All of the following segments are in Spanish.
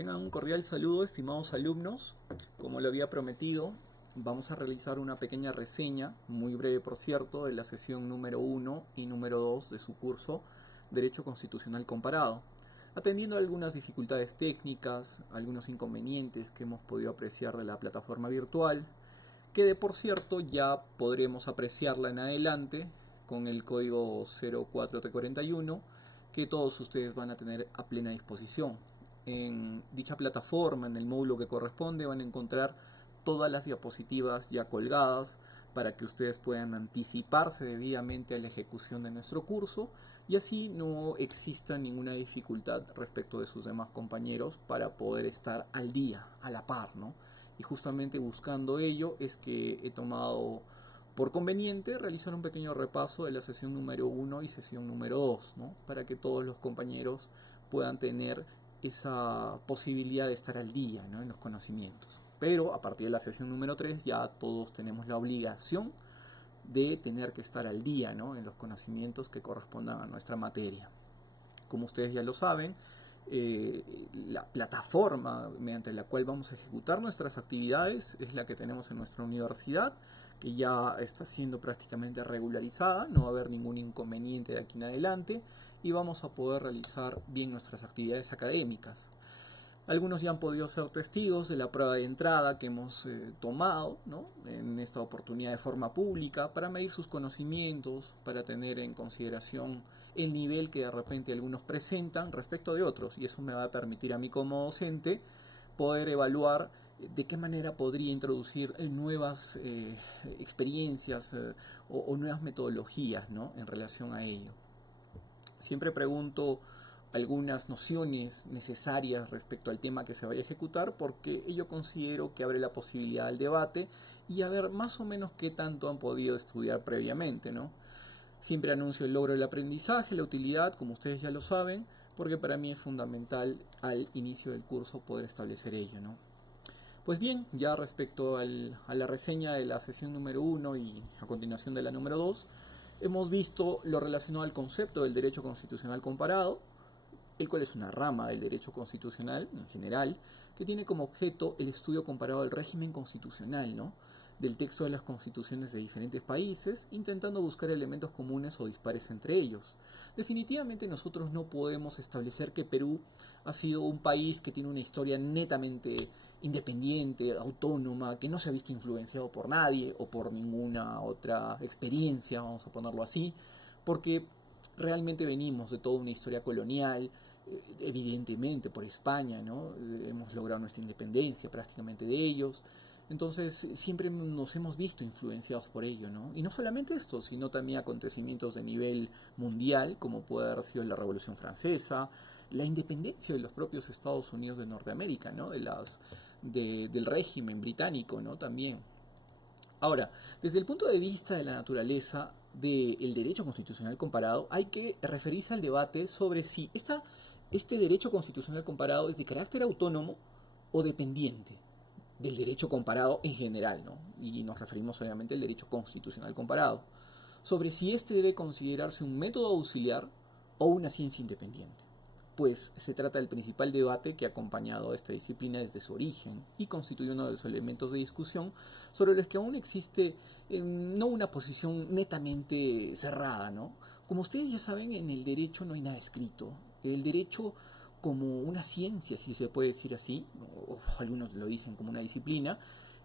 Tengan un cordial saludo, estimados alumnos. Como lo había prometido, vamos a realizar una pequeña reseña, muy breve por cierto, de la sesión número 1 y número 2 de su curso Derecho Constitucional Comparado, atendiendo a algunas dificultades técnicas, algunos inconvenientes que hemos podido apreciar de la plataforma virtual, que de por cierto ya podremos apreciarla en adelante con el código 04T41 que todos ustedes van a tener a plena disposición. En dicha plataforma, en el módulo que corresponde, van a encontrar todas las diapositivas ya colgadas para que ustedes puedan anticiparse debidamente a la ejecución de nuestro curso y así no exista ninguna dificultad respecto de sus demás compañeros para poder estar al día, a la par, ¿no? Y justamente buscando ello es que he tomado por conveniente realizar un pequeño repaso de la sesión número 1 y sesión número 2, ¿no? Para que todos los compañeros puedan tener esa posibilidad de estar al día, ¿no? En los conocimientos. Pero a partir de la sesión número 3 ya todos tenemos la obligación de tener que estar al día, ¿no? En los conocimientos que correspondan a nuestra materia. Como ustedes ya lo saben, la plataforma mediante la cual vamos a ejecutar nuestras actividades es la que tenemos en nuestra universidad, que ya está siendo prácticamente regularizada, no va a haber ningún inconveniente de aquí en adelante y vamos a poder realizar bien nuestras actividades académicas. Algunos ya han podido ser testigos de la prueba de entrada que hemos tomado, ¿no? En esta oportunidad de forma pública para medir sus conocimientos, para tener en consideración el nivel que de repente algunos presentan respecto de otros, y eso me va a permitir a mí como docente poder evaluar de qué manera podría introducir nuevas experiencias o nuevas metodologías, ¿no? En relación a ello. Siempre pregunto algunas nociones necesarias respecto al tema que se vaya a ejecutar porque ello considero que abre la posibilidad al debate y a ver más o menos qué tanto han podido estudiar previamente, ¿no? Siempre anuncio el logro del aprendizaje, la utilidad, como ustedes ya lo saben, porque para mí es fundamental al inicio del curso poder establecer ello, ¿no? Pues bien, ya respecto a la reseña de la sesión número 1 y a continuación de la número 2, hemos visto lo relacionado al concepto del derecho constitucional comparado, el cual es una rama del derecho constitucional en general, que tiene como objeto el estudio comparado del régimen constitucional, ¿no? Del texto de las constituciones de diferentes países, intentando buscar elementos comunes o dispares entre ellos. Definitivamente nosotros no podemos establecer que Perú ha sido un país que tiene una historia netamente independiente, autónoma, que no se ha visto influenciado por nadie o por ninguna otra experiencia, vamos a ponerlo así, porque realmente venimos de toda una historia colonial, evidentemente por España, ¿no? Hemos logrado nuestra independencia prácticamente de ellos. Entonces siempre nos hemos visto influenciados por ello, ¿no? Y no solamente esto, sino también acontecimientos de nivel mundial, como puede haber sido la Revolución Francesa, la independencia de los propios Estados Unidos de Norteamérica, ¿no? Del régimen británico, ¿no? También. Ahora, desde el punto de vista de la naturaleza del derecho constitucional comparado, hay que referirse al debate sobre si este derecho constitucional comparado es de carácter autónomo o dependiente del derecho comparado en general, ¿no? Y nos referimos obviamente al derecho constitucional comparado, sobre si este debe considerarse un método auxiliar o una ciencia independiente. Pues se trata del principal debate que ha acompañado a esta disciplina desde su origen y constituye uno de los elementos de discusión sobre los que aún existe no una posición netamente cerrada, ¿no? Como ustedes ya saben, en el derecho no hay nada escrito. El derecho como una ciencia, si se puede decir así, o algunos lo dicen como una disciplina,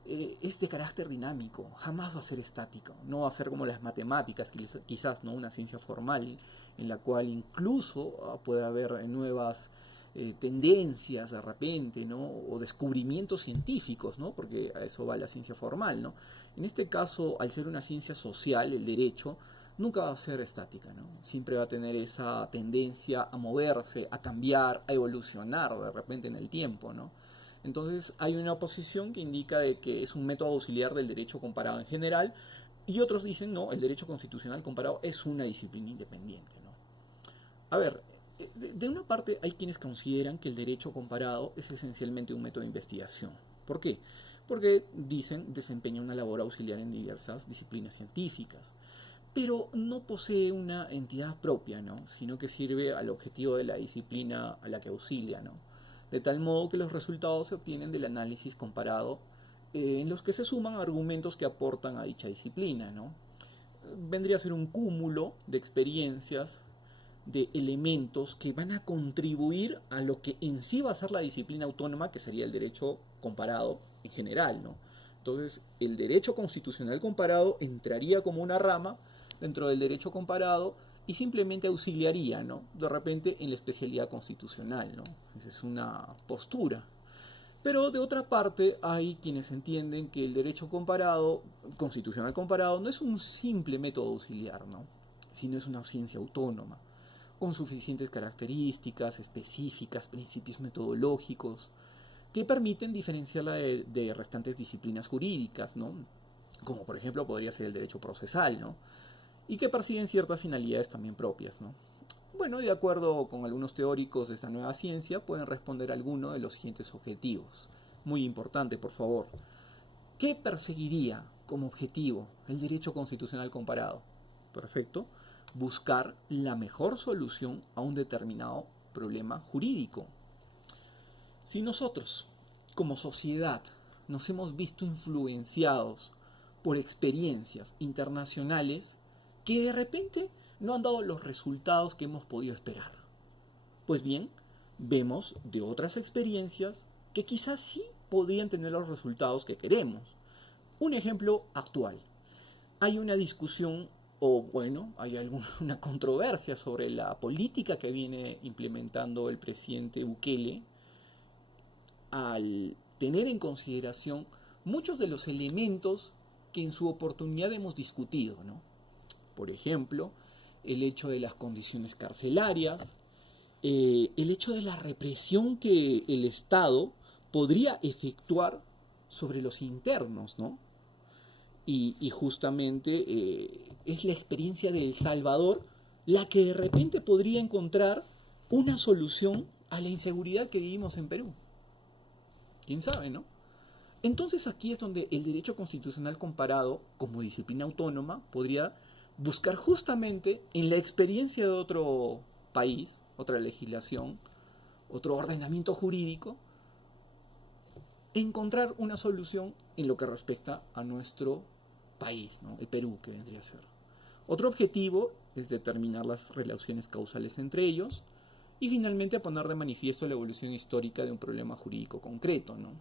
es de carácter dinámico, jamás va a ser estático, no va a ser como las matemáticas, quizás no una ciencia formal en la cual incluso puede haber nuevas tendencias de repente, ¿no? O descubrimientos científicos, ¿no? Porque a eso va la ciencia formal, ¿no? En este caso, al ser una ciencia social, el derecho nunca va a ser estática, ¿no? Siempre va a tener esa tendencia a moverse, a cambiar, a evolucionar de repente en el tiempo, ¿no? Entonces hay una posición que indica de que es un método auxiliar del derecho comparado en general y otros dicen no, el derecho constitucional comparado es una disciplina independiente, ¿no? A ver, de una parte hay quienes consideran que el derecho comparado es esencialmente un método de investigación. ¿Por qué? Porque dicen desempeña una labor auxiliar en diversas disciplinas científicas, pero no posee una entidad propia, ¿no? Sino que sirve al objetivo de la disciplina a la que auxilia, ¿no? de tal modo que los resultados se obtienen del análisis comparado, en los que se suman argumentos que aportan a dicha disciplina, ¿no? Vendría a ser un cúmulo de experiencias, de elementos que van a contribuir a lo que en sí va a ser la disciplina autónoma, que sería el derecho comparado en general, ¿no? Entonces, el derecho constitucional comparado entraría como una rama dentro del derecho comparado y simplemente auxiliaría, ¿no? De repente en la especialidad constitucional, ¿no? Esa es una postura. Pero de otra parte hay quienes entienden que el derecho comparado, constitucional comparado, no es un simple método auxiliar, ¿no? Sino es una ciencia autónoma, con suficientes características específicas, principios metodológicos, que permiten diferenciarla de restantes disciplinas jurídicas, ¿no? Como por ejemplo podría ser el derecho procesal, ¿no? Y que persiguen ciertas finalidades también propias, ¿no? Bueno, de acuerdo con algunos teóricos de esta nueva ciencia, pueden responder alguno de los siguientes objetivos. Muy importante, por favor. ¿Qué perseguiría como objetivo el derecho constitucional comparado? Perfecto. Buscar la mejor solución a un determinado problema jurídico. Si nosotros, como sociedad, nos hemos visto influenciados por experiencias internacionales que de repente no han dado los resultados que hemos podido esperar, pues bien, vemos de otras experiencias que quizás sí podrían tener los resultados que queremos. Un ejemplo actual. Hay una discusión o bueno, hay alguna controversia sobre la política que viene implementando el presidente Bukele al tener en consideración muchos de los elementos que en su oportunidad hemos discutido, ¿no? Por ejemplo, el hecho de las condiciones carcelarias, el hecho de la represión que el Estado podría efectuar sobre los internos, ¿no? Y justamente es la experiencia de El Salvador la que de repente podría encontrar una solución a la inseguridad que vivimos en Perú. ¿Quién sabe, no? Entonces aquí es donde el derecho constitucional comparado como disciplina autónoma podría buscar justamente en la experiencia de otro país, otra legislación, otro ordenamiento jurídico, encontrar una solución en lo que respecta a nuestro país, ¿no? El Perú, que vendría a ser. Otro objetivo es determinar las relaciones causales entre ellos y finalmente poner de manifiesto la evolución histórica de un problema jurídico concreto, ¿no?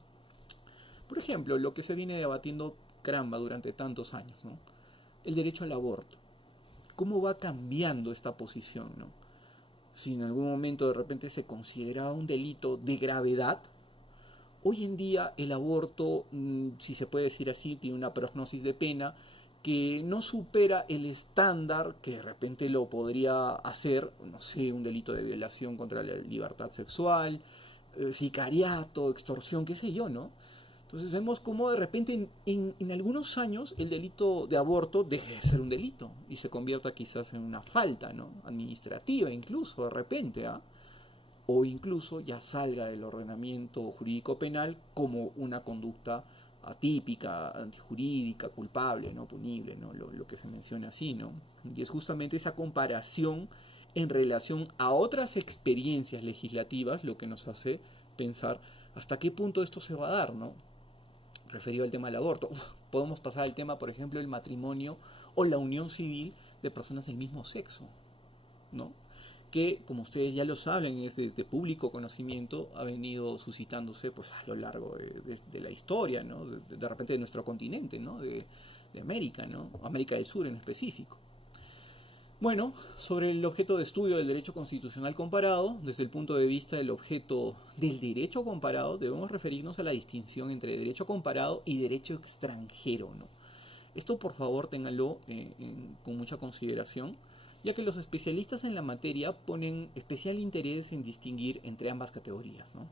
Por ejemplo, lo que se viene debatiendo, caramba, durante tantos años, ¿no? El derecho al aborto. ¿Cómo va cambiando esta posición, ¿no? Si en algún momento de repente se consideraba un delito de gravedad, hoy en día el aborto, si se puede decir así, tiene una prognosis de pena que no supera el estándar que de repente lo podría hacer, no sé, un delito de violación contra la libertad sexual, sicariato, extorsión, qué sé yo, ¿no? Entonces vemos cómo de repente en algunos años el delito de aborto deje de ser un delito y se convierta quizás en una falta, ¿no? Administrativa incluso de repente, ¿ah? O incluso ya salga del ordenamiento jurídico penal como una conducta atípica, antijurídica, culpable, ¿no? Punible, ¿no? Lo que se menciona así, ¿no? Y es justamente esa comparación en relación a otras experiencias legislativas lo que nos hace pensar hasta qué punto esto se va a dar, ¿no? Referido al tema del aborto. Podemos pasar al tema, por ejemplo, del matrimonio o la unión civil de personas del mismo sexo, ¿no? Que, como ustedes ya lo saben, es de público conocimiento, ha venido suscitándose pues, a lo largo de la historia, ¿no? De repente de nuestro continente, ¿no? De América, ¿no? América del Sur en específico. Bueno, sobre el objeto de estudio del derecho constitucional comparado, desde el punto de vista del objeto del derecho comparado, debemos referirnos a la distinción entre derecho comparado y derecho extranjero, ¿no? Esto, por favor, ténganlo con mucha consideración, ya que los especialistas en la materia ponen especial interés en distinguir entre ambas categorías, ¿no?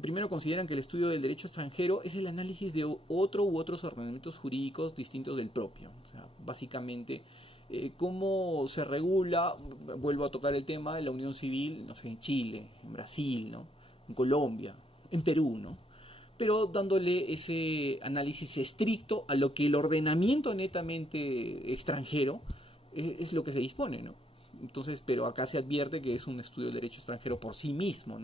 Primero consideran que el estudio del derecho extranjero es el análisis de otro u otros ordenamientos jurídicos distintos del propio. O sea, básicamente, cómo se regula, vuelvo a tocar el tema de la unión civil, no sé, en Chile, en Brasil, ¿no? En Colombia, en Perú, ¿no? Pero dándole ese análisis estricto a lo que el ordenamiento netamente extranjero es lo que se dispone, ¿no? Entonces, pero acá se advierte que es un estudio del derecho extranjero por sí mismo,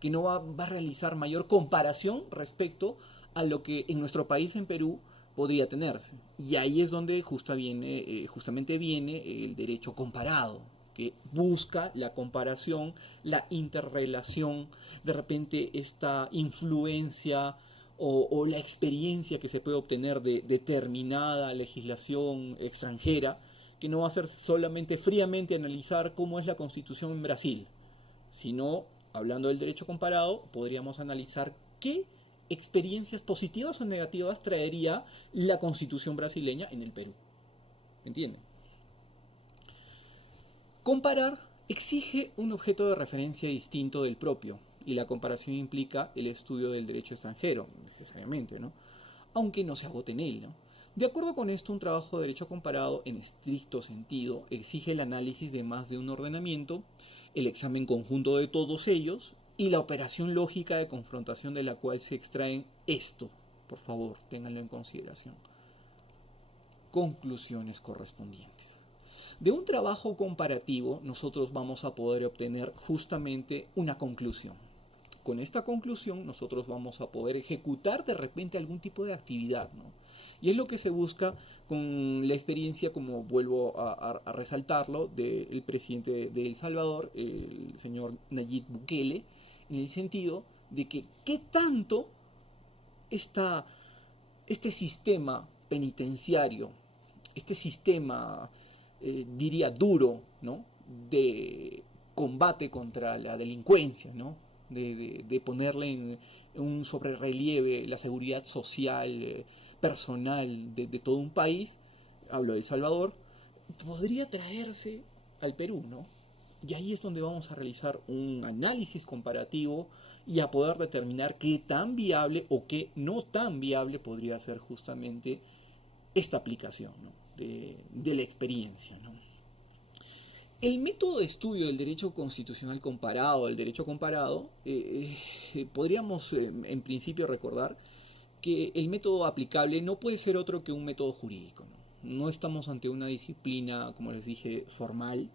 que no va a realizar mayor comparación respecto a lo que en nuestro país, en Perú, podría tenerse. Y ahí es donde justamente viene el derecho comparado, que busca la comparación, la interrelación, de repente esta influencia o la experiencia que se puede obtener de determinada legislación extranjera, que no va a ser solamente fríamente analizar cómo es la constitución en Brasil, sino, hablando del derecho comparado, podríamos analizar qué experiencias positivas o negativas traería la constitución brasileña en el Perú. ¿Entienden? Comparar exige un objeto de referencia distinto del propio, y la comparación implica el estudio del derecho extranjero, necesariamente, ¿no? Aunque no se agote en él, ¿no? De acuerdo con esto, un trabajo de derecho comparado, en estricto sentido, exige el análisis de más de un ordenamiento, el examen conjunto de todos ellos y la operación lógica de confrontación de la cual se extraen esto. Por favor, ténganlo en consideración. Conclusiones correspondientes. De un trabajo comparativo, nosotros vamos a poder obtener justamente una conclusión. Con esta conclusión, nosotros vamos a poder ejecutar de repente algún tipo de actividad, ¿no? Y es lo que se busca con la experiencia, como vuelvo a resaltarlo, del presidente de El Salvador, el señor Nayib Bukele, en el sentido de que qué tanto este sistema penitenciario, este sistema, diría, duro, ¿no?, de combate contra la delincuencia, ¿no?, de ponerle en un sobrerrelieve la seguridad social, personal de todo un país, hablo de El Salvador, podría traerse al Perú, ¿no? Y ahí es donde vamos a realizar un análisis comparativo y a poder determinar qué tan viable o qué no tan viable podría ser justamente esta aplicación, ¿no?, de la experiencia, ¿no? El método de estudio del derecho constitucional comparado, del derecho comparado, podríamos en principio recordar que el método aplicable no puede ser otro que un método jurídico, ¿no? No estamos ante una disciplina, como les dije, formal,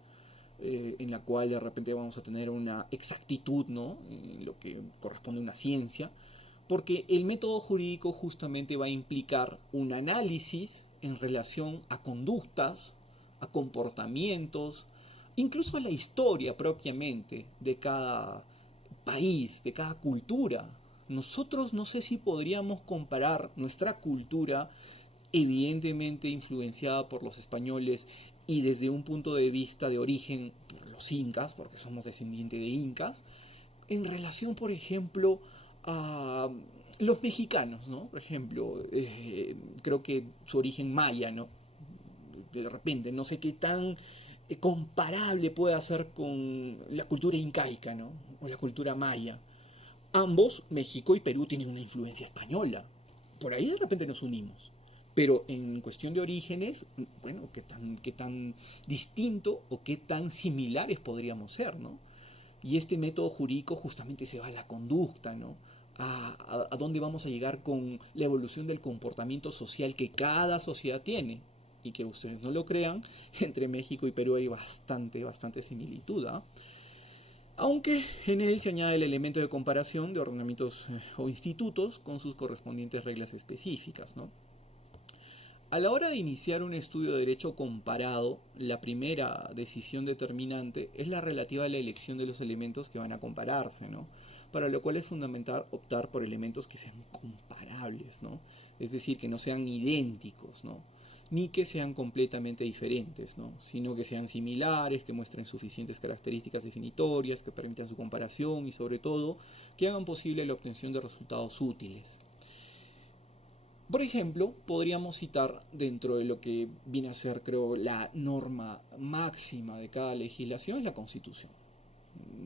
en la cual de repente vamos a tener una exactitud, ¿no?, en lo que corresponde a una ciencia, porque el método jurídico justamente va a implicar un análisis en relación a conductas, a comportamientos, incluso a la historia propiamente de cada país, de cada cultura. Nosotros no sé si podríamos comparar nuestra cultura, evidentemente influenciada por los españoles y desde un punto de vista de origen por los incas, porque somos descendientes de incas, en relación, por ejemplo, a los mexicanos, ¿no? Por ejemplo, creo que su origen maya, ¿no? De repente, no sé qué tan comparable puede ser con la cultura incaica, ¿no?, o la cultura maya. Ambos, México y Perú, tienen una influencia española. Por ahí de repente nos unimos. Pero en cuestión de orígenes, bueno, qué tan distinto o qué tan similares podríamos ser, ¿no? Y este método jurídico justamente se va a la conducta, ¿no? A dónde vamos a llegar con la evolución del comportamiento social que cada sociedad tiene. Y que ustedes no lo crean, entre México y Perú hay bastante similitud, ¿eh? Aunque en él se añade el elemento de comparación de ordenamientos o institutos con sus correspondientes reglas específicas, ¿no? A la hora de iniciar un estudio de derecho comparado, la primera decisión determinante es la relativa a la elección de los elementos que van a compararse, ¿no? Para lo cual es fundamental optar por elementos que sean comparables, ¿no? Es decir, que no sean idénticos, ¿no?, ni que sean completamente diferentes, ¿no?, sino que sean similares, que muestren suficientes características definitorias, que permitan su comparación y sobre todo que hagan posible la obtención de resultados útiles. Por ejemplo, podríamos citar dentro de lo que viene a ser, creo, la norma máxima de cada legislación, es la Constitución.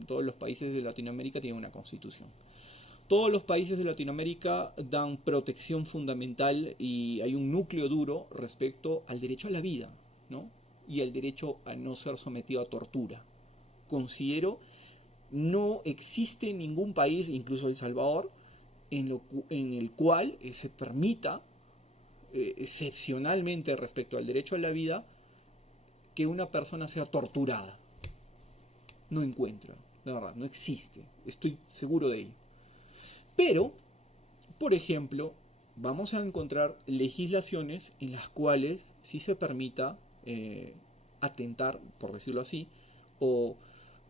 Todos los países de Latinoamérica tienen una Constitución. Todos los países de Latinoamérica dan protección fundamental y hay un núcleo duro respecto al derecho a la vida, ¿no?, y al derecho a no ser sometido a tortura. Considero no existe ningún país, incluso El Salvador, en el cual se permita excepcionalmente respecto al derecho a la vida que una persona sea torturada. No encuentro, de verdad, no existe. Estoy seguro de ello. Pero, por ejemplo, vamos a encontrar legislaciones en las cuales sí se permita atentar, por decirlo así, o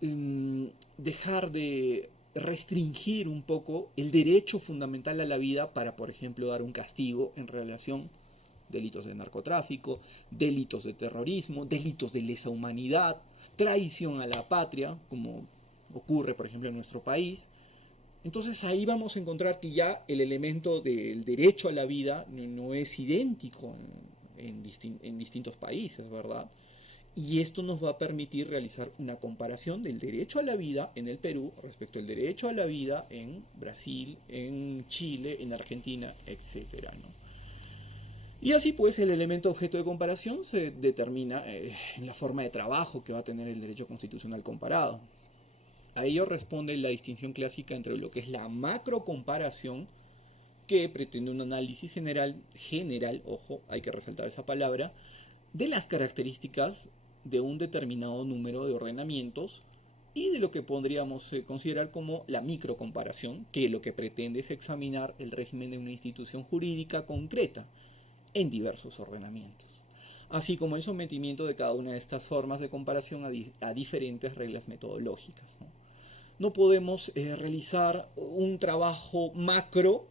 dejar de restringir un poco el derecho fundamental a la vida para, por ejemplo, dar un castigo en relación delitos de narcotráfico, delitos de terrorismo, delitos de lesa humanidad, traición a la patria, como ocurre, por ejemplo, en nuestro país. Entonces ahí vamos a encontrar que ya el elemento del derecho a la vida no es idéntico en distintos países, ¿verdad? Y esto nos va a permitir realizar una comparación del derecho a la vida en el Perú respecto al derecho a la vida en Brasil, en Chile, en Argentina, etcétera, ¿no? Y así pues el elemento objeto de comparación se determina en la forma de trabajo que va a tener el derecho constitucional comparado. A ello responde la distinción clásica entre lo que es la macrocomparación, que pretende un análisis general, ojo, hay que resaltar esa palabra, de las características de un determinado número de ordenamientos, y de lo que podríamos considerar como la microcomparación, que lo que pretende es examinar el régimen de una institución jurídica concreta en diversos ordenamientos, así como el sometimiento de cada una de estas formas de comparación a diferentes reglas metodológicas, ¿no? No podemos realizar un trabajo macro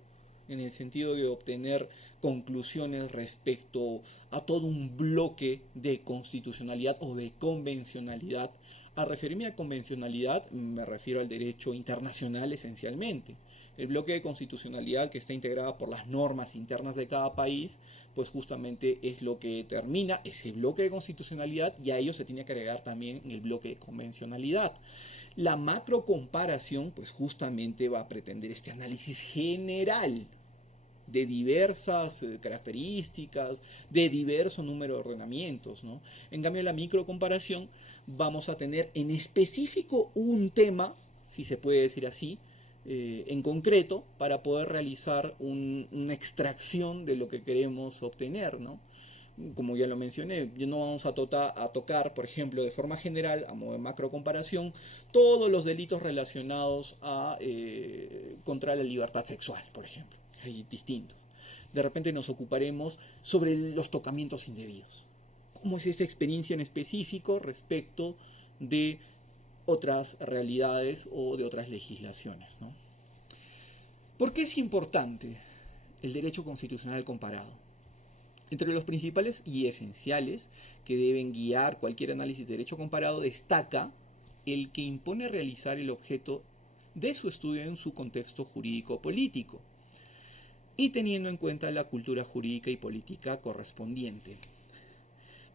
en el sentido de obtener conclusiones respecto a todo un bloque de constitucionalidad o de convencionalidad. Al referirme a convencionalidad me refiero al derecho internacional esencialmente. El bloque de constitucionalidad, que está integrada por las normas internas de cada país, pues justamente es lo que determina ese bloque de constitucionalidad, y a ello se tiene que agregar también el bloque de convencionalidad. La macrocomparación pues justamente va a pretender este análisis general de diversas características, de diverso número de ordenamientos, ¿no? En cambio, en la microcomparación vamos a tener en específico un tema, si se puede decir así, en concreto, para poder realizar una extracción de lo que queremos obtener, ¿no? Como ya lo mencioné, no vamos a tocar, por ejemplo, de forma general, a modo de macro comparación, todos los delitos relacionados contra la libertad sexual, por ejemplo. Hay distintos. De repente nos ocuparemos sobre los tocamientos indebidos. ¿Cómo es esta experiencia en específico respecto de otras realidades o de otras legislaciones, ¿no? ¿Por qué es importante el derecho constitucional comparado? Entre los principales y esenciales que deben guiar cualquier análisis de derecho comparado destaca el que impone realizar el objeto de su estudio en su contexto jurídico-político y teniendo en cuenta la cultura jurídica y política correspondiente.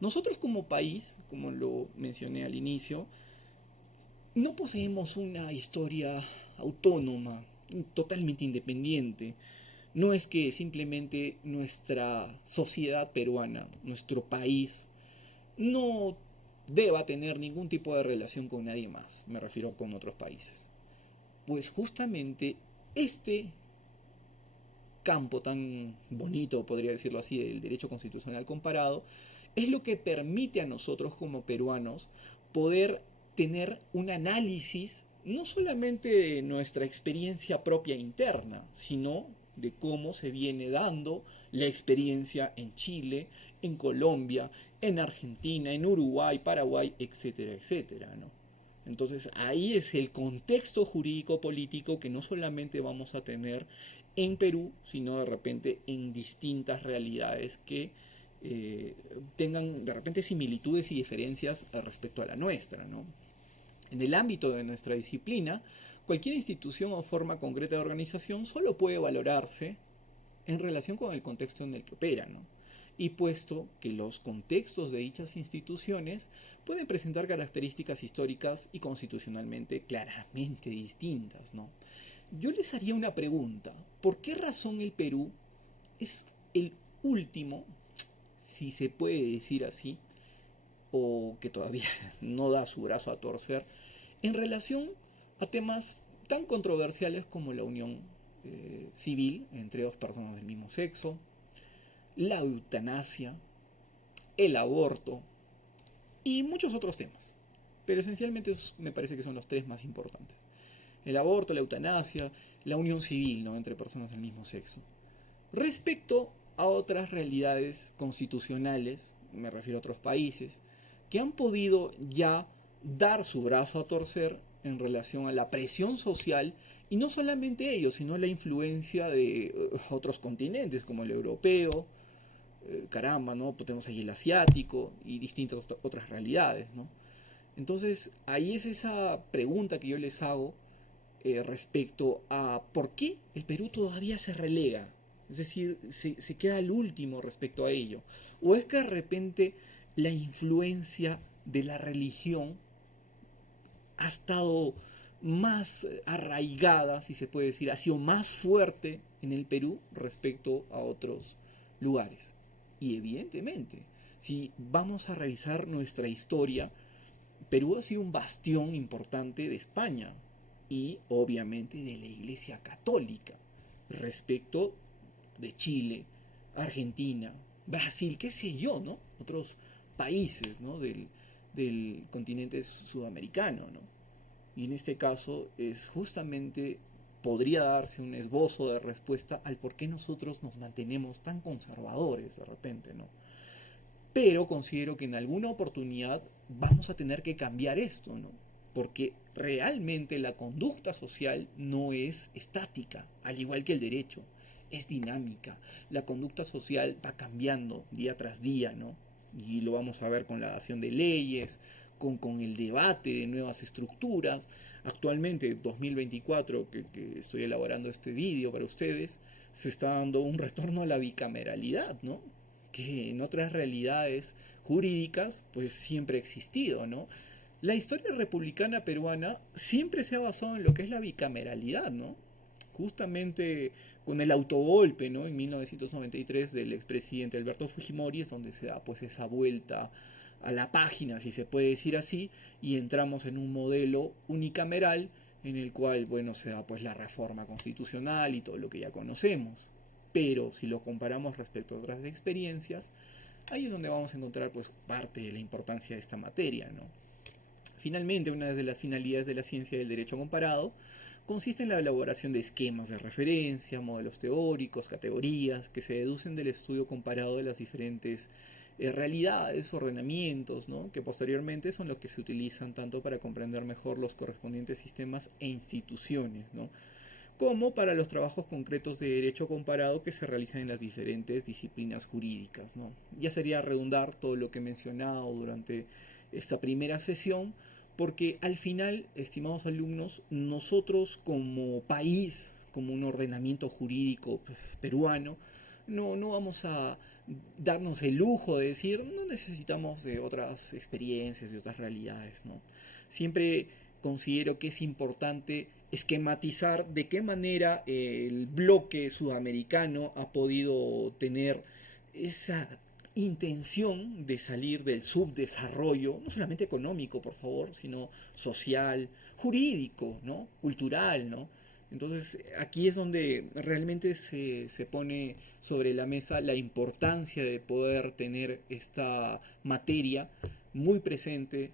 Nosotros como país, como lo mencioné al inicio, no poseemos una historia autónoma, totalmente independiente. No es que simplemente nuestra sociedad peruana, nuestro país, no deba tener ningún tipo de relación con nadie más, me refiero con otros países. Pues justamente este campo tan bonito, podría decirlo así, del derecho constitucional comparado, es lo que permite a nosotros como peruanos poder tener un análisis no solamente de nuestra experiencia propia interna, sino de cómo se viene dando la experiencia en Chile, en Colombia, en Argentina, en Uruguay, Paraguay, etcétera, etcétera, ¿no? Entonces ahí es el contexto jurídico político que no solamente vamos a tener en Perú, sino de repente en distintas realidades que tengan de repente similitudes y diferencias respecto a la nuestra, ¿no? En el ámbito de nuestra disciplina, cualquier institución o forma concreta de organización solo puede valorarse en relación con el contexto en el que opera, ¿no? Y puesto que los contextos de dichas instituciones pueden presentar características históricas y constitucionalmente claramente distintas, ¿no? Yo les haría una pregunta. ¿Por qué razón el Perú es el último, si se puede decir así, o que todavía no da su brazo a torcer, en relación a temas tan controversiales como la unión civil entre dos personas del mismo sexo, la eutanasia, el aborto, y muchos otros temas. Pero esencialmente esos me parece que son los tres más importantes. El aborto, la eutanasia, la unión civil, ¿no?, entre personas del mismo sexo. Respecto a otras realidades constitucionales, me refiero a otros países, que han podido ya dar su brazo a torcer en relación a la presión social, y no solamente ellos, sino la influencia de otros continentes como el europeo, caramba, ¿no? Pues tenemos ahí el asiático y distintas otras realidades, ¿no? Entonces, ahí es esa pregunta que yo les hago respecto a por qué el Perú todavía se relega, es decir, se queda al último respecto a ello. O es que de repente la influencia de la religión ha estado más arraigada, si se puede decir, ha sido más fuerte en el Perú respecto a otros lugares. Y evidentemente, si vamos a revisar nuestra historia, Perú ha sido un bastión importante de España y obviamente de la Iglesia Católica respecto de Chile, Argentina, Brasil, qué sé yo, ¿no? Otros países, ¿no?, del continente sudamericano, ¿no? Y en este caso es justamente, podría darse un esbozo de respuesta al por qué nosotros nos mantenemos tan conservadores de repente, ¿no? Pero considero que en alguna oportunidad vamos a tener que cambiar esto, ¿no? Porque realmente la conducta social no es estática, al igual que el derecho, es dinámica. La conducta social va cambiando día tras día, ¿no? Y lo vamos a ver con la dación de leyes, con el debate de nuevas estructuras. Actualmente, 2024, que estoy elaborando este vídeo para ustedes, se está dando un retorno a la bicameralidad, ¿no?, que en otras realidades jurídicas pues siempre ha existido, ¿no? La historia republicana peruana siempre se ha basado en lo que es la bicameralidad, ¿no? Justamente con el autogolpe, ¿no?, en 1993 del expresidente Alberto Fujimori es donde se da pues esa vuelta a la página, si se puede decir así, y entramos en un modelo unicameral en el cual, bueno, se da pues la reforma constitucional y todo lo que ya conocemos. Pero si lo comparamos respecto a otras experiencias, ahí es donde vamos a encontrar pues parte de la importancia de esta materia, ¿no? Finalmente, una de las finalidades de la ciencia del derecho comparado consiste en la elaboración de esquemas de referencia, modelos teóricos, categorías, que se deducen del estudio comparado de las diferentes realidades, ordenamientos, ¿no?, que posteriormente son los que se utilizan tanto para comprender mejor los correspondientes sistemas e instituciones, ¿no?, como para los trabajos concretos de derecho comparado que se realizan en las diferentes disciplinas jurídicas, ¿no? Ya sería redundar todo lo que he mencionado durante esta primera sesión, porque al final, estimados alumnos, nosotros como país, como un ordenamiento jurídico peruano, no vamos a darnos el lujo de decir, no necesitamos de otras experiencias, de otras realidades, ¿no? Siempre considero que es importante esquematizar de qué manera el bloque sudamericano ha podido tener esa intención de salir del subdesarrollo, no solamente económico, por favor, sino social, jurídico, ¿no?, cultural, ¿no? Entonces aquí es donde realmente se pone sobre la mesa la importancia de poder tener esta materia muy presente,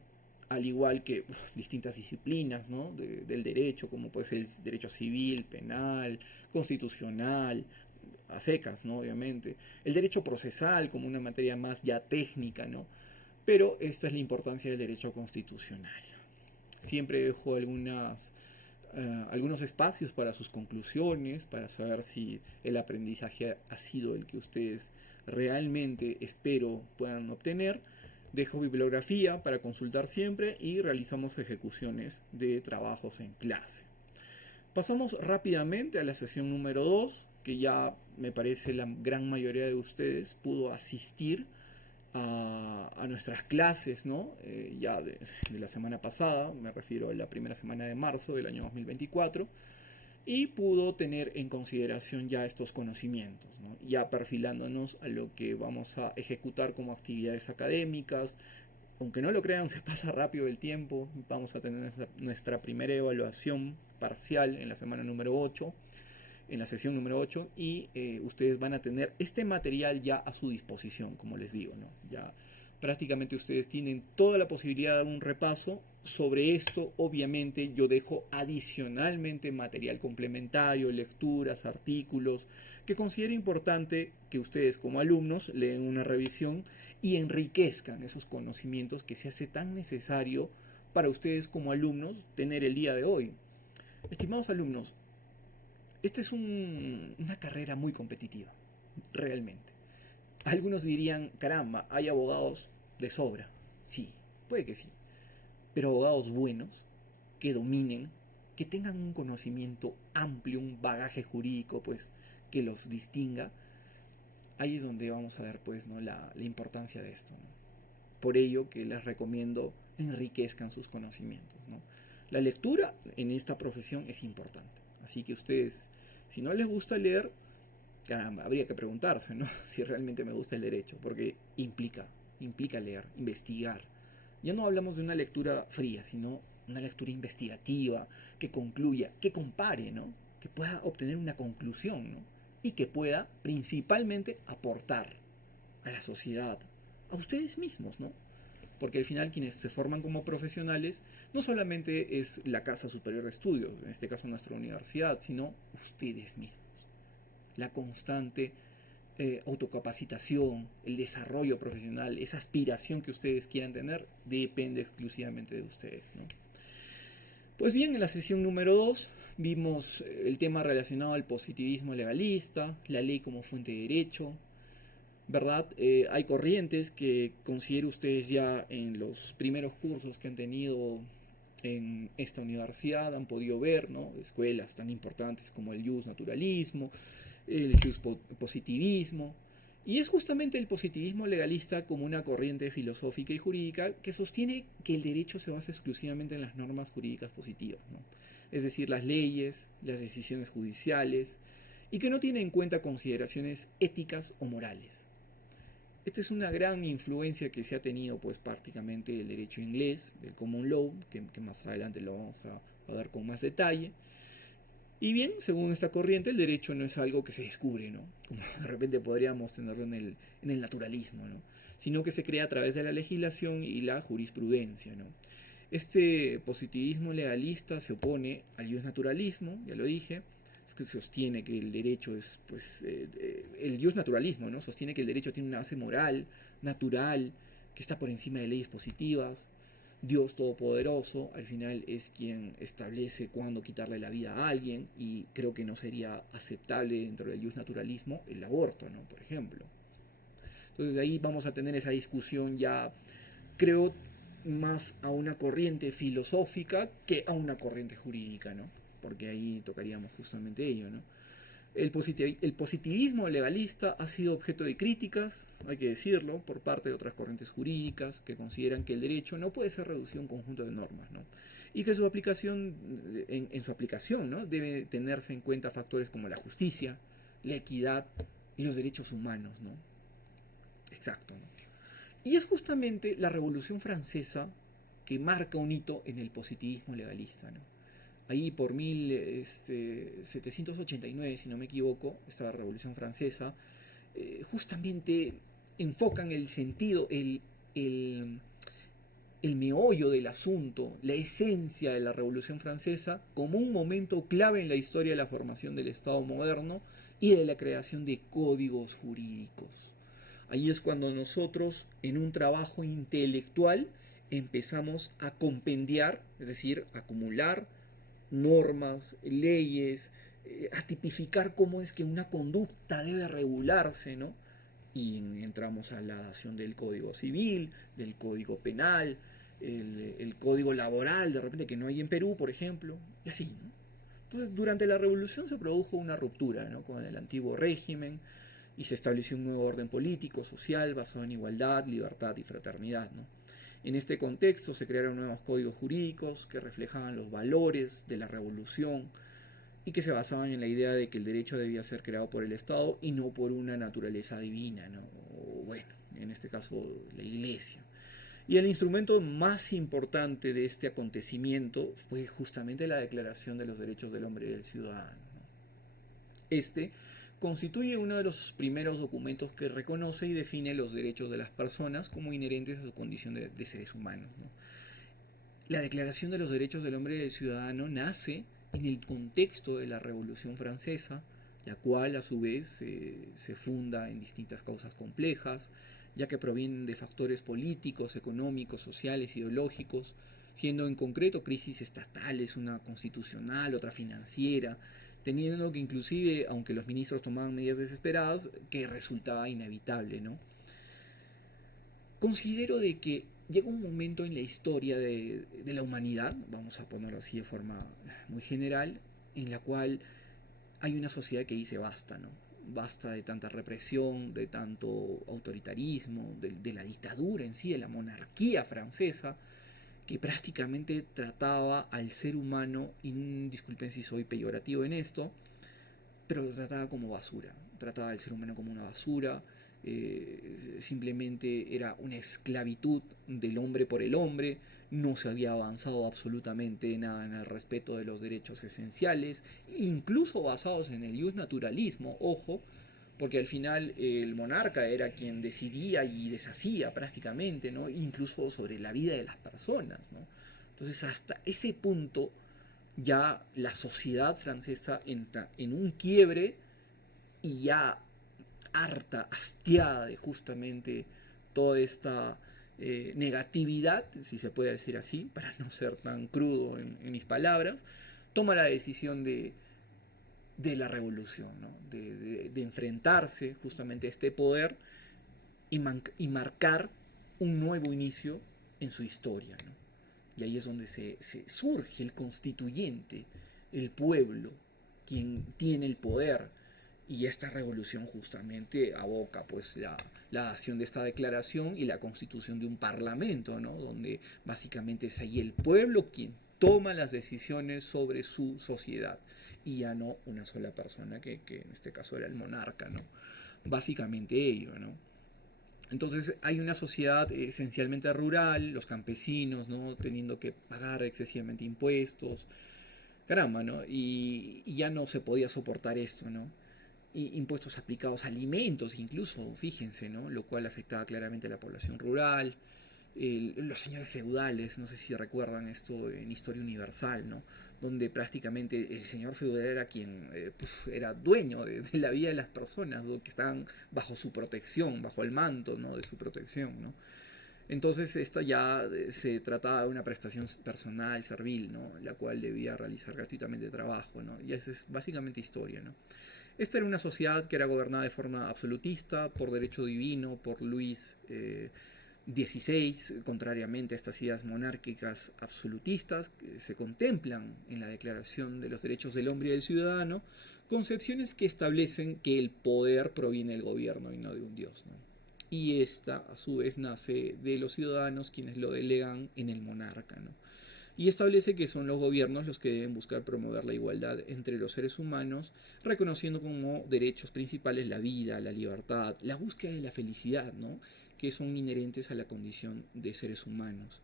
al igual que distintas disciplinas, ¿no?, del derecho, como puede ser el derecho civil, penal, constitucional, a secas, ¿no?, obviamente. El derecho procesal como una materia más ya técnica, ¿no? Pero esta es la importancia del derecho constitucional. Siempre dejo algunos espacios para sus conclusiones, para saber si el aprendizaje ha sido el que ustedes realmente espero puedan obtener. Dejo bibliografía para consultar siempre y realizamos ejecuciones de trabajos en clase. Pasamos rápidamente a la sesión número 2, que ya me parece la gran mayoría de ustedes pudo asistir a nuestras clases, ¿no? Ya de la semana pasada, me refiero a la primera semana de marzo del año 2024, y pudo tener en consideración ya estos conocimientos, ¿no?, ya perfilándonos a lo que vamos a ejecutar como actividades académicas. Aunque no lo crean, se pasa rápido el tiempo. Vamos a tener nuestra primera evaluación parcial en la semana número 8, en la sesión número 8, y ustedes van a tener este material ya a su disposición, como les digo, ¿no? Ya Prácticamente ustedes tienen toda la posibilidad de un repaso. Sobre esto, obviamente, yo dejo adicionalmente material complementario, lecturas, artículos, que considero importante que ustedes como alumnos leen una revisión y enriquezcan esos conocimientos que se hace tan necesario para ustedes como alumnos tener el día de hoy. Estimados alumnos, esta es una carrera muy competitiva, realmente. Algunos dirían, caramba, hay abogados de sobra. Sí, puede que sí. Pero abogados buenos, que dominen, que tengan un conocimiento amplio, un bagaje jurídico, pues, que los distinga, ahí es donde vamos a ver, pues, ¿no? la importancia de esto, ¿no? Por ello que les recomiendo enriquezcan sus conocimientos, ¿no? La lectura en esta profesión es importante. Así que ustedes, si no les gusta leer, caramba, habría que preguntarse, ¿no? Si realmente me gusta el derecho, porque implica leer, investigar. Ya no hablamos de una lectura fría, sino una lectura investigativa, que concluya, que compare, ¿no? Que pueda obtener una conclusión, ¿no? Y que pueda principalmente aportar a la sociedad, a ustedes mismos, ¿no? Porque al final quienes se forman como profesionales no solamente es la Casa Superior de Estudios, en este caso nuestra universidad, sino ustedes mismos. La constante autocapacitación, el desarrollo profesional, esa aspiración que ustedes quieran tener, depende exclusivamente de ustedes, ¿no? Pues bien, en la sesión número 2 vimos el tema relacionado al positivismo legalista, la ley como fuente de derecho, ¿verdad? Hay corrientes que considero ustedes ya en los primeros cursos que han tenido en esta universidad han podido ver, ¿no? Escuelas tan importantes como el Naturalismo, el Positivismo, y es justamente el positivismo legalista como una corriente filosófica y jurídica que sostiene que el derecho se basa exclusivamente en las normas jurídicas positivas, ¿no? Es decir, las leyes, las decisiones judiciales, y que no tiene en cuenta consideraciones éticas o morales. Esta es una gran influencia que se ha tenido pues prácticamente del derecho inglés, del common law, que más adelante lo vamos a ver con más detalle. Y bien, según esta corriente, el derecho no es algo que se descubre, ¿no? Como de repente podríamos tenerlo en el naturalismo, ¿no? Sino que se crea a través de la legislación y la jurisprudencia, ¿no? Este positivismo legalista se opone al naturalismo, ya lo dije, es que sostiene que el derecho es, pues, el naturalismo, ¿no? Sostiene que el derecho tiene una base moral, natural, que está por encima de leyes positivas. Dios Todopoderoso al final es quien establece cuándo quitarle la vida a alguien, y creo que no sería aceptable dentro del naturalismo el aborto, ¿no? Por ejemplo. Entonces ahí vamos a tener esa discusión ya, creo, más a una corriente filosófica que a una corriente jurídica, ¿no? Porque ahí tocaríamos justamente ello, ¿no? El positivismo legalista ha sido objeto de críticas, hay que decirlo, por parte de otras corrientes jurídicas que consideran que el derecho no puede ser reducido a un conjunto de normas, ¿no? Y que su aplicación, en su aplicación, ¿no? Debe tenerse en cuenta factores como la justicia, la equidad y los derechos humanos, ¿no? Exacto, ¿no? Y es justamente la Revolución Francesa que marca un hito en el positivismo legalista, ¿no? Ahí por 1789, si no me equivoco, esta Revolución Francesa, justamente enfocan el sentido, el, el meollo del asunto, la esencia de la Revolución Francesa, como un momento clave en la historia de la formación del Estado moderno y de la creación de códigos jurídicos. Ahí es cuando nosotros, en un trabajo intelectual, empezamos a compendiar, es decir, acumular normas, leyes, a tipificar cómo es que una conducta debe regularse, ¿no? Y entramos a la dación del Código Civil, del Código Penal, el Código Laboral, de repente que no hay en Perú, por ejemplo, y así, ¿no? Entonces, durante la Revolución se produjo una ruptura, ¿no? Con el antiguo régimen, y se estableció un nuevo orden político, social, basado en igualdad, libertad y fraternidad, ¿no? En este contexto se crearon nuevos códigos jurídicos que reflejaban los valores de la revolución y que se basaban en la idea de que el derecho debía ser creado por el Estado y no por una naturaleza divina, ¿no? O bueno, en este caso la Iglesia. Y el instrumento más importante de este acontecimiento fue justamente la Declaración de los Derechos del Hombre y del Ciudadano, ¿no? Este constituye uno de los primeros documentos que reconoce y define los derechos de las personas como inherentes a su condición de seres humanos, ¿no? La Declaración de los Derechos del Hombre y del Ciudadano nace en el contexto de la Revolución Francesa, la cual a su vez se funda en distintas causas complejas, ya que provienen de factores políticos, económicos, sociales, ideológicos, siendo en concreto crisis estatales, una constitucional, otra financiera, teniendo que inclusive, aunque los ministros tomaban medidas desesperadas, que resultaba inevitable, ¿no? Considero de que llega un momento en la historia de la humanidad, vamos a ponerlo así de forma muy general, en la cual hay una sociedad que dice basta, ¿no? Basta de tanta represión, de tanto autoritarismo, de la dictadura en sí, de la monarquía francesa, que prácticamente trataba al ser humano, y disculpen si soy peyorativo en esto, pero lo trataba como basura, trataba al ser humano como una basura, simplemente era una esclavitud del hombre por el hombre, no se había avanzado absolutamente nada en el respeto de los derechos esenciales, incluso basados en el naturalismo, ojo, porque al final el monarca era quien decidía y deshacía prácticamente, ¿no? Incluso sobre la vida de las personas, ¿no? Entonces hasta ese punto ya la sociedad francesa entra en un quiebre y ya harta, hastiada de justamente toda esta negatividad, si se puede decir así, para no ser tan crudo en mis palabras, toma la decisión de la revolución, ¿no? de enfrentarse justamente a este poder y marcar un nuevo inicio en su historia, ¿no? Y ahí es donde se surge el constituyente, el pueblo, quien tiene el poder. Y esta revolución justamente aboca pues la acción de esta declaración y la constitución de un parlamento, ¿no? Donde básicamente es ahí el pueblo quien toma las decisiones sobre su sociedad y ya no una sola persona que en este caso era el monarca, ¿no? Básicamente ello, ¿no? Entonces hay una sociedad esencialmente rural, los campesinos, ¿no? Teniendo que pagar excesivamente impuestos, caramba, ¿no? Y ya no se podía soportar esto, ¿no? Impuestos aplicados a alimentos incluso, fíjense, ¿no? Lo cual afectaba claramente a la población rural, los señores feudales, no sé si recuerdan esto en Historia Universal, ¿no? Donde prácticamente el señor feudal era quien era dueño de la vida de las personas, ¿no? Que estaban bajo su protección, bajo el manto, ¿no? De su protección, ¿no? Entonces esta ya se trataba de una prestación personal, servil, ¿no? La cual debía realizar gratuitamente trabajo, ¿no? Y esa es básicamente historia, ¿no? Esta era una sociedad que era gobernada de forma absolutista, por derecho divino, por Luis XVI, contrariamente a estas ideas monárquicas absolutistas que se contemplan en la Declaración de los Derechos del Hombre y del Ciudadano, concepciones que establecen que el poder proviene del gobierno y no de un dios, ¿no? Y esta, a su vez, nace de los ciudadanos quienes lo delegan en el monarca, ¿no? Y establece que son los gobiernos los que deben buscar promover la igualdad entre los seres humanos, reconociendo como derechos principales la vida, la libertad, la búsqueda de la felicidad, ¿no? Que son inherentes a la condición de seres humanos.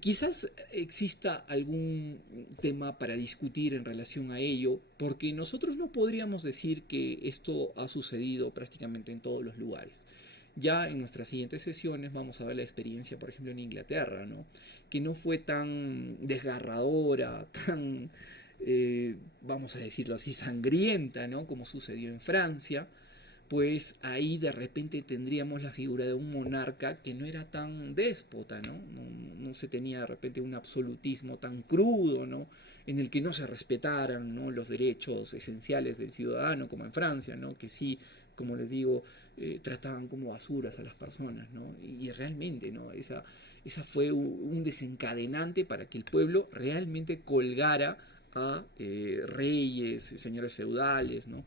Quizás exista algún tema para discutir en relación a ello, porque nosotros no podríamos decir que esto ha sucedido prácticamente en todos los lugares. Ya en nuestras siguientes sesiones vamos a ver la experiencia, por ejemplo, en Inglaterra, ¿no? Que no fue tan desgarradora, tan, vamos a decirlo así, sangrienta, ¿no? Como sucedió en Francia, pues ahí de repente tendríamos la figura de un monarca que no era tan déspota, ¿no? No se tenía de repente un absolutismo tan crudo, ¿no? En el que no se respetaran, ¿no? Los derechos esenciales del ciudadano, como en Francia, ¿no? Que sí, como les digo, trataban como basuras a las personas, ¿no? Y realmente, ¿no? Esa fue un desencadenante para que el pueblo realmente colgara a reyes, señores feudales, ¿no?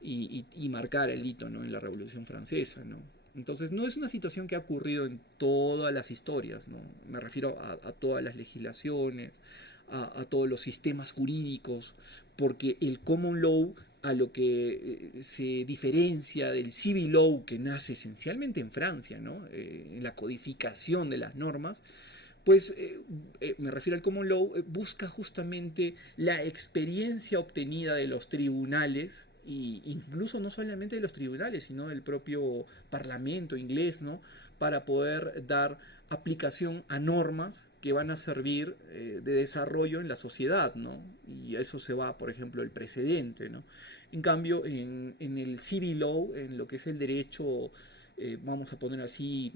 Y marcar el hito, ¿no? En la Revolución Francesa, ¿no? Entonces no es una situación que ha ocurrido en todas las historias, ¿no? Me refiero a todas las legislaciones, a todos los sistemas jurídicos, porque el common law, a lo que se diferencia del civil law, que nace esencialmente en Francia, ¿no? En la codificación de las normas, Pues me refiero al common law, busca justamente la experiencia obtenida de los tribunales, y incluso no solamente de los tribunales, sino del propio parlamento inglés, ¿no? Para poder dar aplicación a normas que van a servir de desarrollo en la sociedad, ¿no? Y a eso se va, por ejemplo, el precedente, ¿no? En cambio, en el civil law, en lo que es el derecho, vamos a poner así,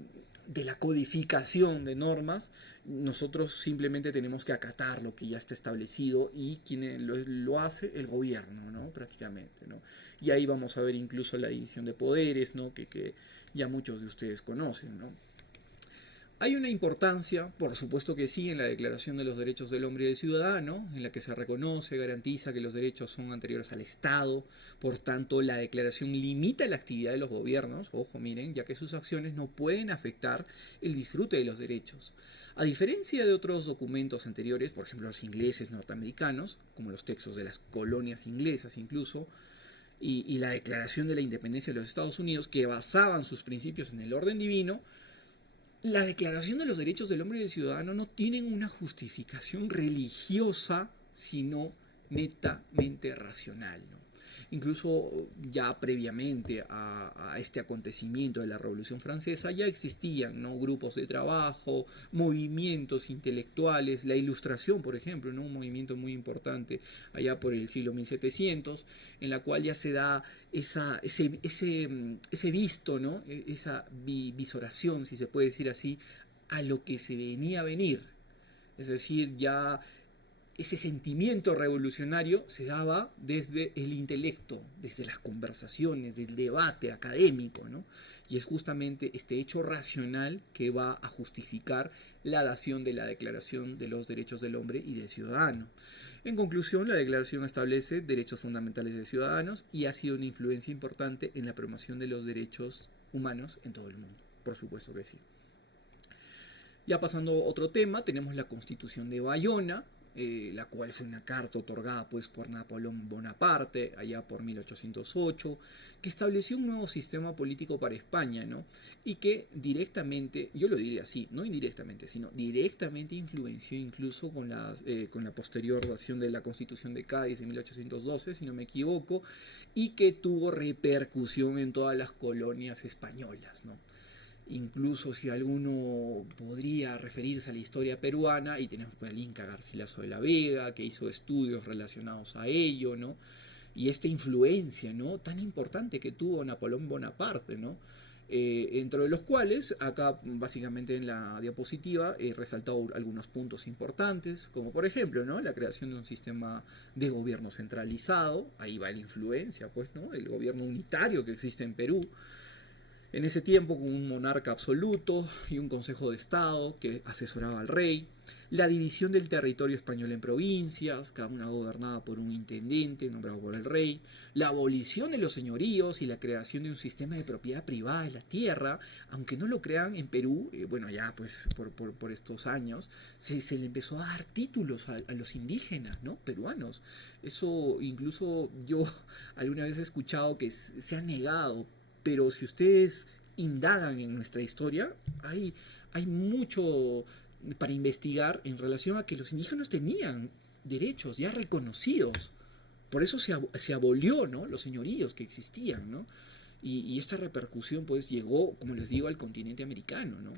de la codificación de normas, nosotros simplemente tenemos que acatar lo que ya está establecido, y quien lo hace, el gobierno, ¿no? Prácticamente, ¿no? Y ahí vamos a ver incluso la división de poderes, ¿no? Que ya muchos de ustedes conocen, ¿no? Hay una importancia, por supuesto que sí, en la Declaración de los Derechos del Hombre y del Ciudadano, en la que se reconoce, garantiza que los derechos son anteriores al Estado. Por tanto, la declaración limita la actividad de los gobiernos, ojo, miren, ya que sus acciones no pueden afectar el disfrute de los derechos. A diferencia de otros documentos anteriores, por ejemplo los ingleses norteamericanos, como los textos de las colonias inglesas incluso, y la Declaración de la Independencia de los Estados Unidos, que basaban sus principios en el orden divino, la Declaración de los Derechos del Hombre y del Ciudadano no tienen una justificación religiosa, sino netamente racional, ¿no? Incluso ya previamente a este acontecimiento de la Revolución Francesa ya existían, ¿no? Grupos de trabajo, movimientos intelectuales, la Ilustración, por ejemplo, ¿no? Un movimiento muy importante allá por el siglo 1700, en la cual ya se da ese visto, ¿no? Esa visoración, si se puede decir así, a lo que se venía a venir. Es decir, ya ese sentimiento revolucionario se daba desde el intelecto, desde las conversaciones, del debate académico, ¿no? Y es justamente este hecho racional que va a justificar la dación de la Declaración de los Derechos del Hombre y del Ciudadano. En conclusión, la Declaración establece derechos fundamentales de ciudadanos y ha sido una influencia importante en la promoción de los derechos humanos en todo el mundo. Por supuesto que sí. Ya pasando a otro tema, tenemos la Constitución de Bayona, la cual fue una carta otorgada pues por Napoleón Bonaparte allá por 1808, que estableció un nuevo sistema político para España, ¿no? Y que directamente, yo lo diría así, no indirectamente, sino directamente influenció incluso con la posterior dación de la Constitución de Cádiz en 1812, si no me equivoco, y que tuvo repercusión en todas las colonias españolas, ¿no? Incluso si alguno podría referirse a la historia peruana, y tenemos pues al Inca Garcilaso de la Vega, que hizo estudios relacionados a ello, ¿no? Y esta influencia, ¿no? Tan importante que tuvo Napoleón Bonaparte, ¿no? Entre los cuales, acá básicamente en la diapositiva he resaltado algunos puntos importantes, como por ejemplo, ¿no? La creación de un sistema de gobierno centralizado, ahí va la influencia, pues, ¿no? El gobierno unitario que existe en Perú. En ese tiempo, con un monarca absoluto y un consejo de Estado que asesoraba al rey, la división del territorio español en provincias, cada una gobernada por un intendente nombrado por el rey, la abolición de los señoríos y la creación de un sistema de propiedad privada de la tierra, aunque no lo crean en Perú, bueno, ya pues por estos años, se le empezó a dar títulos a los indígenas, ¿no? Peruanos. Eso incluso yo alguna vez he escuchado que se ha negado. Pero si ustedes indagan en nuestra historia, hay mucho para investigar en relación a que los indígenas tenían derechos ya reconocidos. Por eso se abolió, ¿no? Los señoríos que existían, ¿no? Y esta repercusión pues llegó, como les digo, al continente americano, ¿no?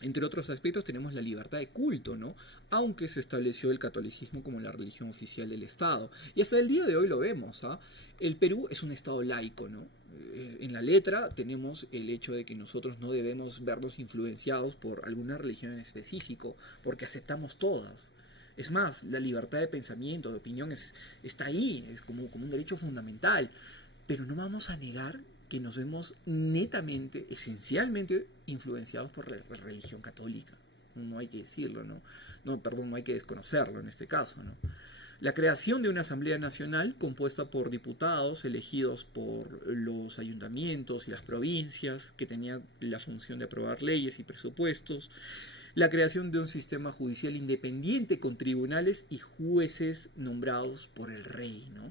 Entre otros aspectos tenemos la libertad de culto, ¿no? Aunque se estableció el catolicismo como la religión oficial del Estado. Y hasta el día de hoy lo vemos, ¿ah? El Perú es un Estado laico, ¿no? En la letra tenemos el hecho de que nosotros no debemos vernos influenciados por alguna religión en específico, porque aceptamos todas. Es más, la libertad de pensamiento, de opinión, está ahí, es como un derecho fundamental. Pero no vamos a negar que nos vemos netamente, esencialmente influenciados por la religión católica. No hay que decirlo, ¿no? No hay que desconocerlo en este caso, ¿no? La creación de una Asamblea Nacional compuesta por diputados elegidos por los ayuntamientos y las provincias, que tenía la función de aprobar leyes y presupuestos. La creación de un sistema judicial independiente con tribunales y jueces nombrados por el rey, ¿no?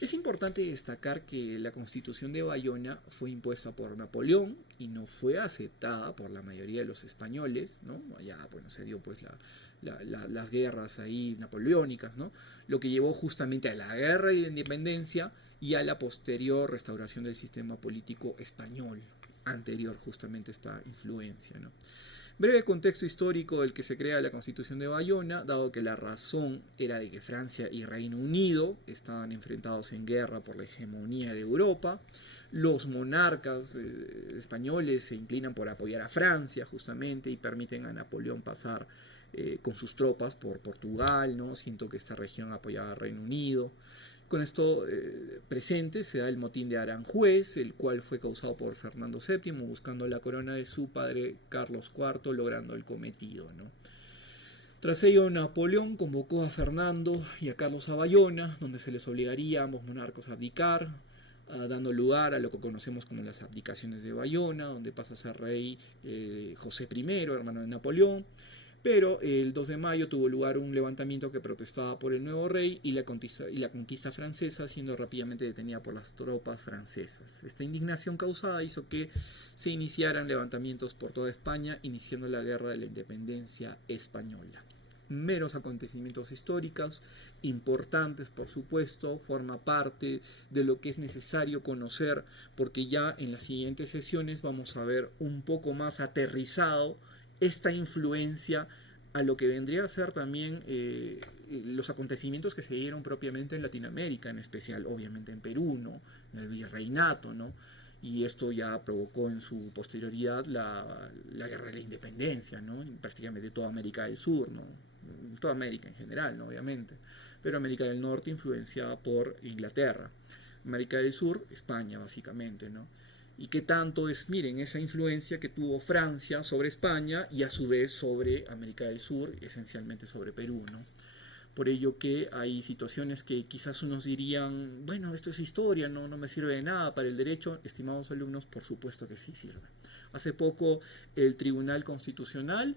Es importante destacar que la Constitución de Bayona fue impuesta por Napoleón y no fue aceptada por la mayoría de los españoles, ¿no? Allá, bueno, se dio pues las guerras ahí napoleónicas, ¿no? Lo que llevó justamente a la guerra de independencia y a la posterior restauración del sistema político español, anterior justamente a esta influencia, ¿no? Breve contexto histórico del que se crea la Constitución de Bayona, dado que la razón era de que Francia y Reino Unido estaban enfrentados en guerra por la hegemonía de Europa. Los monarcas españoles se inclinan por apoyar a Francia justamente y permiten a Napoleón pasar con sus tropas por Portugal, ¿no? Siento que esta región apoyaba a Reino Unido. Con esto presente se da el motín de Aranjuez, el cual fue causado por Fernando VII, buscando la corona de su padre Carlos IV, logrando el cometido, ¿no? Tras ello, Napoleón convocó a Fernando y a Carlos a Bayona, donde se les obligaría a ambos monarcas a abdicar, dando lugar a lo que conocemos como las abdicaciones de Bayona, donde pasa a ser rey José I, hermano de Napoleón. Pero el 2 de mayo tuvo lugar un levantamiento que protestaba por el nuevo rey y la conquista francesa, siendo rápidamente detenida por las tropas francesas. Esta indignación causada hizo que se iniciaran levantamientos por toda España, iniciando la Guerra de la Independencia Española. Meros acontecimientos históricos, importantes por supuesto, forma parte de lo que es necesario conocer, porque ya en las siguientes sesiones vamos a ver un poco más aterrizado esta influencia a lo que vendría a ser también los acontecimientos que se dieron propiamente en Latinoamérica, en especial obviamente en Perú, ¿no? En el virreinato, ¿no? Y esto ya provocó en su posterioridad la guerra de la independencia, ¿no? En prácticamente toda América del Sur, ¿no? Toda América en general, ¿no? Obviamente, pero América del Norte influenciada por Inglaterra, América del Sur, España básicamente, ¿no? Y qué tanto es, miren, esa influencia que tuvo Francia sobre España y a su vez sobre América del Sur, esencialmente sobre Perú, ¿no? Por ello que hay situaciones que quizás unos dirían, bueno, esto es historia, no me sirve de nada para el derecho. Estimados alumnos, por supuesto que sí sirve. Hace poco el Tribunal Constitucional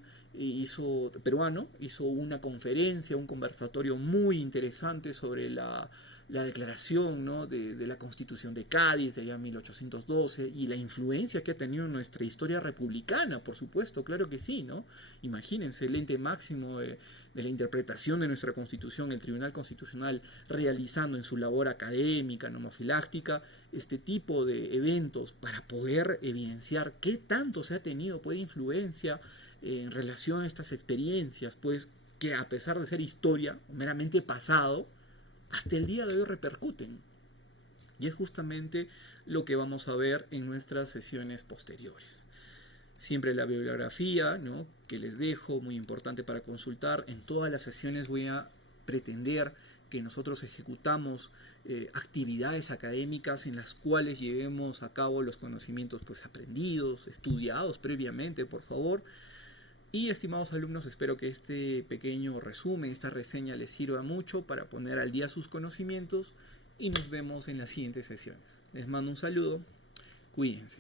peruano hizo una conferencia, un conversatorio muy interesante sobre la declaración, ¿no? de la Constitución de Cádiz de allá en 1812 y la influencia que ha tenido en nuestra historia republicana, por supuesto, claro que sí, ¿no? Imagínense el ente máximo de la interpretación de nuestra Constitución, el Tribunal Constitucional realizando en su labor académica, nomofiláctica, este tipo de eventos para poder evidenciar qué tanto se ha tenido pues, influencia en relación a estas experiencias, pues que a pesar de ser historia, meramente pasado, hasta el día de hoy repercuten. Y es justamente lo que vamos a ver en nuestras sesiones posteriores. Siempre la bibliografía, ¿no? que les dejo, muy importante para consultar. En todas las sesiones voy a pretender que nosotros ejecutamos actividades académicas en las cuales llevemos a cabo los conocimientos pues, aprendidos, estudiados previamente, por favor. Y estimados alumnos, espero que este pequeño resumen, esta reseña les sirva mucho para poner al día sus conocimientos y nos vemos en las siguientes sesiones. Les mando un saludo, cuídense.